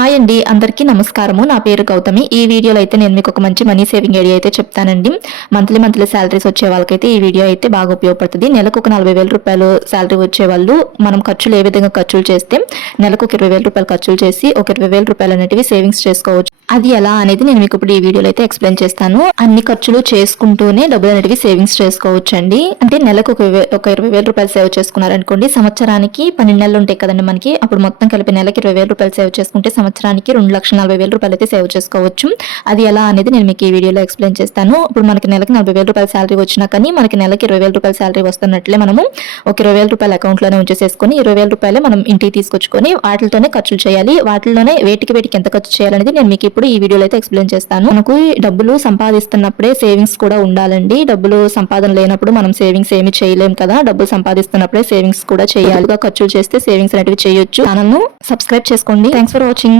Hi అండి, అందరికీ నమస్కారము. నా పేరు గౌతమి. ఈ వీడియోలో అయితే నేను మీకు ఒక మంచి మనీ సేవింగ్ ఐడియా అయితే చెప్తానండి. మంత్లీ శాలరీస్ వచ్చే వాళ్ళకైతే ఈ వీడియో అయితే బాగా ఉపయోగపడుతుంది. నెలకు ఒక 40,000 రూపాయలు శాలరీ వచ్చే వాళ్ళు మనం ఖర్చులు ఏ విధంగా ఖర్చులు చేస్తే నెలకు ఒక 20,000 రూపాయలు ఖర్చులు చేసి ఒక 20,000 రూపాయలు అనేటివి సేవింగ్స్ చేసుకోవచ్చు. అది ఎలా అనేది నేను మీకు ఇప్పుడు ఈ వీడియోలో అయితే ఎక్స్ప్లెయిన్ చేస్తాను. అన్ని ఖర్చులు చేసుకుంటూనే డబ్బులు అనేటివి సేవింగ్స్ చేసుకోవచ్చు అండి. అంటే నెలకు ఒక 20,000 రూపాయలు సేవ్ చేసుకున్నారనుకోండి, సంవత్సరానికి 12 నెలలు ఉంటాయి కదండి మనకి. అప్పుడు మొత్తం కలిపి నెలకి 20,000 రూపాయలు సేవ్ చేసుకుంటే సంవత్సరానికి 2,40,000 రూపాయలు అయితే సేవ్ చేసుకోవచ్చు. అది ఎలా అనేది నేను మీకు ఈ వీడియోలో ఎక్స్ప్లెయిన్ చేస్తాను. ఇప్పుడు మనకి నెలకి 40,000 రూపాయల శాలరీ వచ్చినా కానీ మనకి నెలకి 20,000 రూపాయల శాలరీ వస్తున్నట్లే మనము ఒక 20,000 రూపాయల అకౌంట్ లోనే ఉంచేసేసుకొని 20,000 రూపాయలే మనం ఇంటికి తీసుకొచ్చుకొని వాటితోనే ఖర్చులు చేయాలి. వాటిలోనే వేటికి ఎంత ఖర్చు చేయాలనేది నేను మీకు ఇప్పుడు ఈ వీడియోలో అయితే ఎక్స్ప్లెయిన్ చేస్తాను. మనకు డబ్బులు సంపాదిస్తున్నప్పుడే సేవింగ్స్ కూడా ఉండాలండి. డబ్బులు సంపాదన లేనప్పుడు మనం సేవింగ్స్ ఏమి చేయలేం కదా. డబ్బులు సంపాదిస్తున్నప్పుడే సేవింగ్స్ కూడా చేయాలి. ఖర్చులు చేస్తే సేవింగ్స్ అనేవి చేయొచ్చు. ఛానల్ ను సబ్స్క్రైబ్ చేసుకోండి. Thanks for watching.